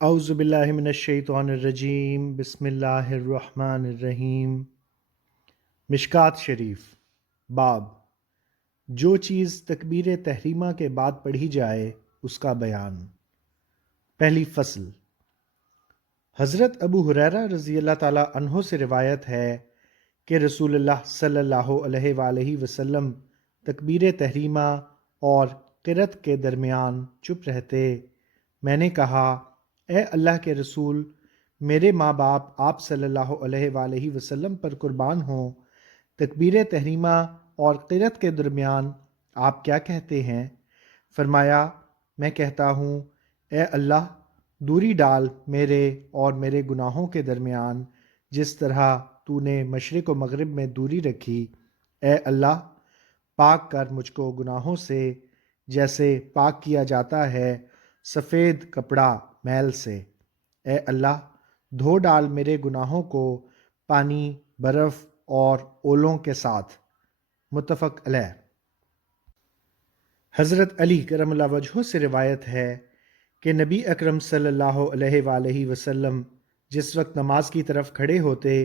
اعوذ باللہ من الشیطان الرجیم، بسم اللہ الرحمن الرحیم۔ مشکات شریف۔ باب، جو چیز تکبیر تحریمہ کے بعد پڑھی جائے اس کا بیان۔ پہلی فصل۔ حضرت ابو ہریرہ رضی اللہ تعالی عنہ سے روایت ہے کہ رسول اللہ صلی اللہ علیہ وآلہ وسلم تکبیر تحریمہ اور قرأت کے درمیان چپ رہتے۔ میں نے کہا، اے اللہ کے رسول، میرے ماں باپ آپ صلی اللہ علیہ وآلہ وسلم پر قربان ہوں، تکبیر تحریمہ اور قرأت کے درمیان آپ کیا کہتے ہیں؟ فرمایا، میں کہتا ہوں، اے اللہ، دوری ڈال میرے اور میرے گناہوں کے درمیان، جس طرح تو نے مشرق و مغرب میں دوری رکھی۔ اے اللہ، پاک کر مجھ کو گناہوں سے، جیسے پاک کیا جاتا ہے سفید کپڑا میل سے۔ اے اللہ، دھو ڈال میرے گناہوں کو پانی، برف اور اولوں کے ساتھ۔ متفق علیہ۔ حضرت علی کرم اللہ وجہہ سے روایت ہے کہ نبی اکرم صلی اللہ علیہ وآلہ وسلم جس وقت نماز کی طرف کھڑے ہوتے،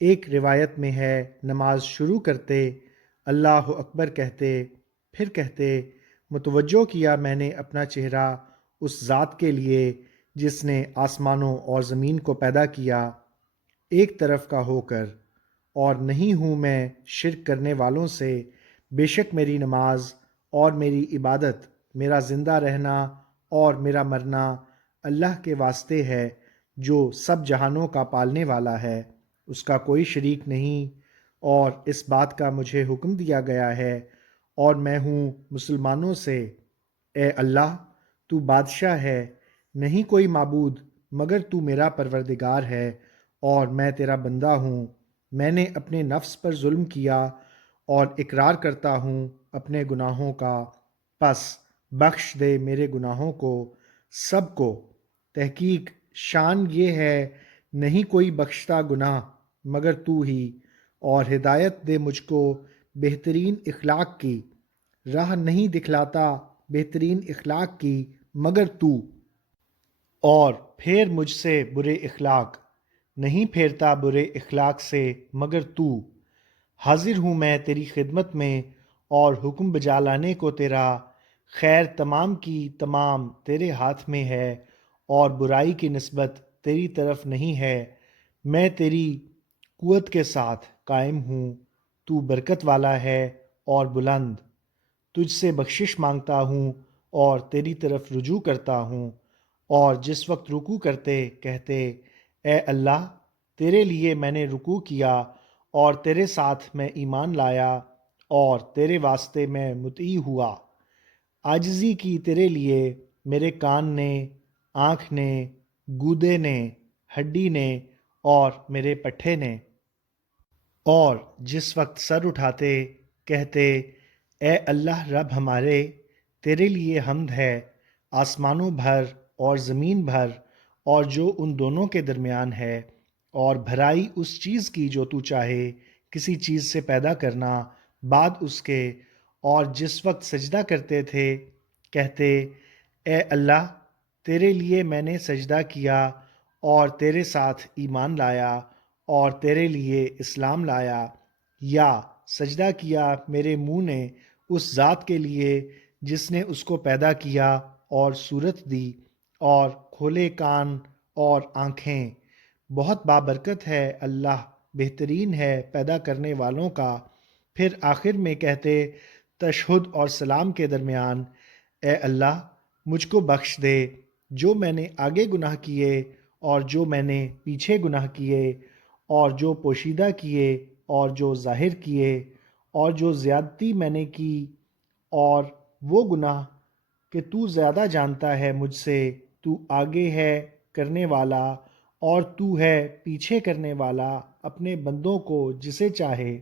ایک روایت میں ہے نماز شروع کرتے اللہ اکبر کہتے، پھر کہتے، متوجہ کیا میں نے اپنا چہرہ اس ذات کے لیے جس نے آسمانوں اور زمین کو پیدا کیا ایک طرف کا ہو کر، اور نہیں ہوں میں شرک کرنے والوں سے، بے شک میری نماز اور میری عبادت، میرا زندہ رہنا اور میرا مرنا اللہ کے واسطے ہے جو سب جہانوں کا پالنے والا ہے، اس کا کوئی شریک نہیں، اور اس بات کا مجھے حکم دیا گیا ہے اور میں ہوں مسلمانوں سے۔ اے اللہ، تو بادشاہ ہے، نہیں کوئی معبود مگر تو میرا پروردگار ہے اور میں تیرا بندہ ہوں۔ میں نے اپنے نفس پر ظلم کیا اور اقرار کرتا ہوں اپنے گناہوں کا، پس بخش دے میرے گناہوں کو سب کو۔ تحقیق شان یہ ہے، نہیں کوئی بخشتا گناہ مگر تو ہی، اور ہدایت دے مجھ کو بہترین اخلاق کی، راہ نہیں دکھلاتا بہترین اخلاق کی مگر تو، اور پھیر مجھ سے برے اخلاق، نہیں پھیرتا برے اخلاق سے مگر تو۔ حاضر ہوں میں تیری خدمت میں اور حکم بجا لانے کو تیرا، خیر تمام کی تمام تیرے ہاتھ میں ہے اور برائی کی نسبت تیری طرف نہیں ہے۔ میں تیری قوت کے ساتھ قائم ہوں، تو برکت والا ہے اور بلند۔ تجھ سے بخشش مانگتا ہوں اور تیری طرف رجوع کرتا ہوں، اور جس وقت رکوع کرتے کہتے، اے اللہ، تیرے لیے میں نے رکوع کیا اور تیرے ساتھ میں ایمان لایا اور تیرے واسطے میں مطیع ہوا۔ عاجزی کی تیرے لیے میرے کان نے، آنکھ نے، گودے نے، ہڈی نے اور میرے پٹھے نے۔ اور جس وقت سر اٹھاتے کہتے، اے اللہ رب ہمارے، تیرے لیے حمد ہے، آسمانوں بھر اور زمین بھر اور جو ان دونوں کے درمیان ہے، اور بھرائی اس چیز کی جو تو چاہے کسی چیز سے پیدا کرنا بعد اس کے۔ اور جس وقت سجدہ کرتے تھے کہتے، اے اللہ، تیرے لیے میں نے سجدہ کیا اور تیرے ساتھ ایمان لایا اور تیرے لیے اسلام لایا، یا سجدہ کیا میرے منہ نے اس ذات کے لیے جس نے اس کو پیدا کیا اور صورت دی اور کھولے کان اور آنکھیں۔ بہت بابرکت ہے اللہ، بہترین ہے پیدا کرنے والوں کا۔ پھر آخر میں کہتے تشہد اور سلام کے درمیان، اے اللہ، مجھ کو بخش دے جو میں نے آگے گناہ کیے اور جو میں نے پیچھے گناہ کیے، اور جو پوشیدہ کیے اور جو ظاہر کیے، اور جو زیادتی میں نے کی، اور وہ گناہ کہ تو زیادہ جانتا ہے مجھ سے، تو آگے ہے کرنے والا اور تو ہے پیچھے کرنے والا اپنے بندوں کو جسے چاہے،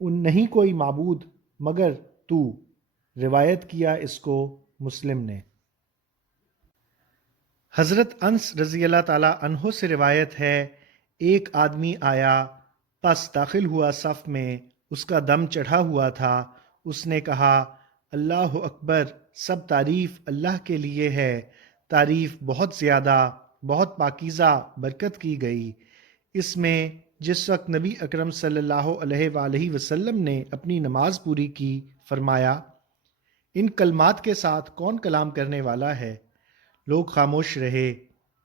ان نہیں کوئی معبود مگر تو۔ روایت کیا اس کو مسلم نے۔ حضرت انس رضی اللہ تعالی عنہ سے روایت ہے، ایک آدمی آیا، پس داخل ہوا صف میں، اس کا دم چڑھا ہوا تھا۔ اس نے کہا، اللہ اکبر، سب تعریف اللہ کے لیے ہے، تعریف بہت زیادہ، بہت پاکیزہ برکت کی گئی۔ اس میں جس وقت نبی اکرم صلی اللہ علیہ وآلہ وسلم نے اپنی نماز پوری کی، فرمایا ان کلمات کے ساتھ کون کلام کرنے والا ہے؟ لوگ خاموش رہے۔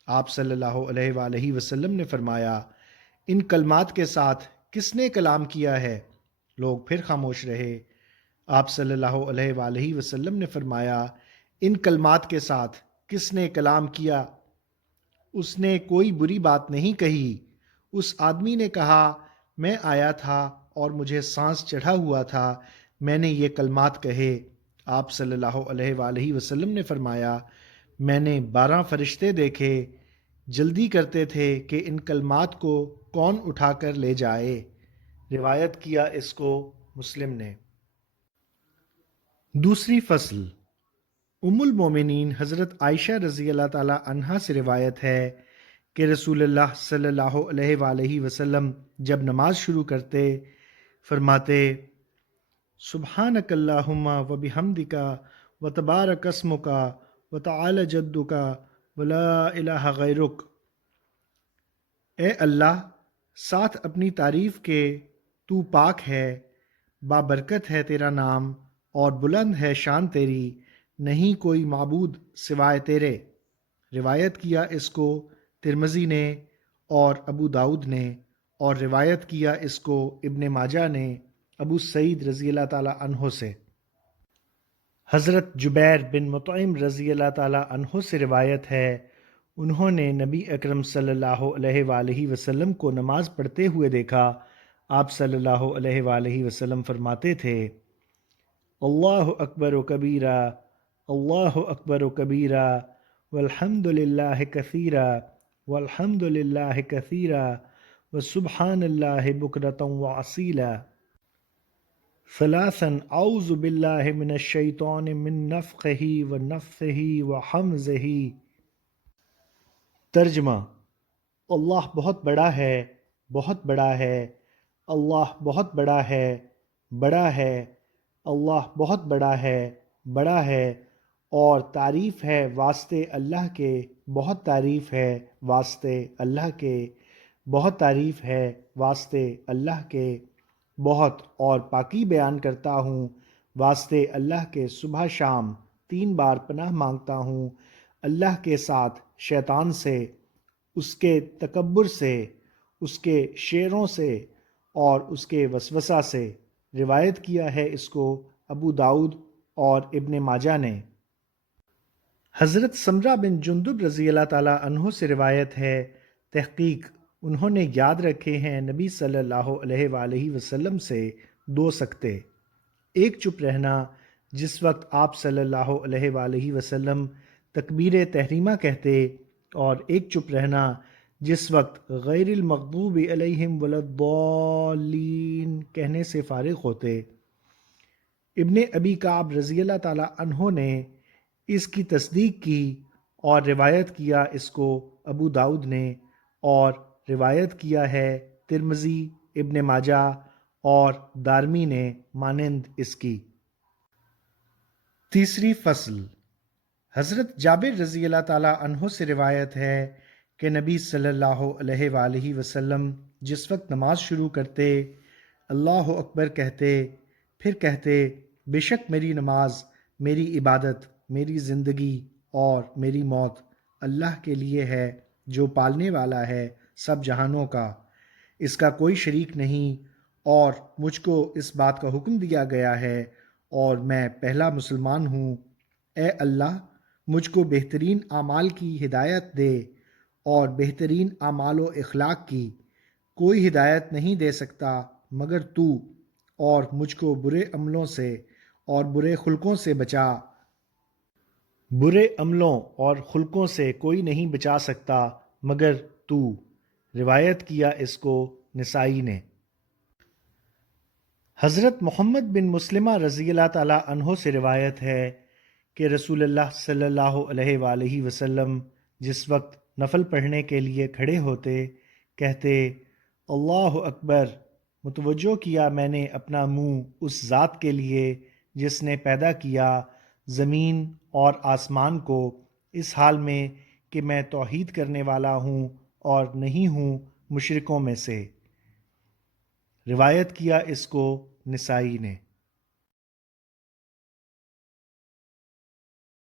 آپ صلی اللہ علیہ وآلہ وسلم نے فرمایا ان کلمات کے ساتھ کس نے کلام کیا ہے؟ لوگ پھر خاموش رہے۔ آپ صلی اللہ علیہ وآلہ وسلم نے فرمایا ان کلمات کے ساتھ کس نے کلام کیا؟ اس نے کوئی بری بات نہیں کہی۔ اس آدمی نے کہا میں آیا تھا اور مجھے سانس چڑھا ہوا تھا، میں نے یہ کلمات کہے۔ آپ صلی اللہ علیہ وآلہ وسلم نے فرمایا میں نے 12 فرشتے دیکھے، جلدی کرتے تھے کہ ان کلمات کو کون اٹھا کر لے جائے۔ روایت کیا اس کو مسلم نے۔ دوسری فصل، ام المومنین حضرت عائشہ رضی اللہ تعالی عنہا سے روایت ہے کہ رسول اللہ صلی اللہ علیہ وآلہ وسلم جب نماز شروع کرتے فرماتے سبحانک اللہم و بحمدک و تبارک اسمک و تعالی جدک و لا الہ غیرک۔ اے اللہ، ساتھ اپنی تعریف کے تو پاک ہے، بابرکت ہے تیرا نام اور بلند ہے شان تیری، نہیں کوئی معبود سوائے تیرے۔ روایت کیا اس کو ترمذی نے اور ابو داؤد نے، اور روایت کیا اس کو ابن ماجہ نے ابو سعید رضی اللہ تعالیٰ عنہ سے۔ حضرت جبیر بن مطعم رضی اللہ تعالیٰ عنہ سے روایت ہے انہوں نے نبی اکرم صلی اللہ علیہ وآلہ وسلم کو نماز پڑھتے ہوئے دیکھا۔ آپ صلی اللہ علیہ وآلہ وسلم فرماتے تھے اللہ اکبر و کبیرہ، اللہ اکبر و کبیرہ، والحمد للہ کثیرہ، والحمد للہ کثیرہ، وسبحان اللہ بکرۃ وعصیلا، ثلاثا اعوذ باللہ من الشیطان من نفخہ ونفثہ وحمزہ۔ ترجمہ: اللہ بہت بڑا ہے، بہت بڑا ہے، اللہ بہت بڑا ہے، بڑا ہے، اللہ بہت بڑا ہے، بڑا ہے، اور تعریف ہے واسطے اللہ کے، بہت تعریف ہے واسطے اللہ کے، بہت تعریف ہے واسطے اللہ کے، بہت اور پاکی بیان کرتا ہوں واسطے اللہ کے، صبح شام 3 بار پناہ مانگتا ہوں اللہ کے ساتھ شیطان سے، اس کے تکبر سے، اس کے شیروں سے اور اس کے وسوسہ سے۔ روایت کیا ہے اس کو ابو داؤد اور ابن ماجہ نے۔ حضرت سمرہ بن جندب رضی اللہ تعالیٰ عنہ سے روایت ہے، تحقیق انہوں نے یاد رکھے ہیں نبی صلی اللہ علیہ وآلہ وسلم سے 2 سکتے، ایک چپ رہنا جس وقت آپ صلی اللہ علیہ وآلہ وسلم تکبیر تحریمہ کہتے، اور ایک چپ رہنا جس وقت غیر المغضوب علیہم ولا الضالین کہنے سے فارغ ہوتے۔ ابن ابی کعب رضی اللہ تعالیٰ عنہ نے اس کی تصدیق کی اور روایت کیا اس کو ابو داؤد نے، اور روایت کیا ہے ترمذی، ابن ماجہ اور دارمی نے مانند اس کی۔ تیسری فصل، حضرت جابر رضی اللہ تعالیٰ عنہ سے روایت ہے کہ نبی صلی اللہ علیہ وآلہ وسلم جس وقت نماز شروع کرتے اللہ اکبر کہتے، پھر کہتے بے شک میری نماز، میری عبادت، میری زندگی اور میری موت اللہ کے لیے ہے جو پالنے والا ہے سب جہانوں کا، اس کا کوئی شریک نہیں، اور مجھ کو اس بات کا حکم دیا گیا ہے اور میں پہلا مسلمان ہوں۔ اے اللہ، مجھ کو بہترین اعمال کی ہدایت دے اور بہترین اعمال و اخلاق کی، کوئی ہدایت نہیں دے سکتا مگر تو، اور مجھ کو برے عملوں سے اور برے خلقوں سے بچا، برے عملوں اور خلقوں سے کوئی نہیں بچا سکتا مگر تو۔ روایت کیا اس کو نسائی نے۔ حضرت محمد بن مسلمہ رضی اللہ تعالیٰ عنہ سے روایت ہے کہ رسول اللہ صلی اللہ علیہ وآلہ وسلم جس وقت نفل پڑھنے کے لیے کھڑے ہوتے کہتے اللہ اکبر، متوجہ کیا میں نے اپنا منہ اس ذات کے لیے جس نے پیدا کیا زمین اور آسمان کو اس حال میں کہ میں توحید کرنے والا ہوں اور نہیں ہوں مشرکوں میں سے۔ روایت کیا اس کو نسائی نے۔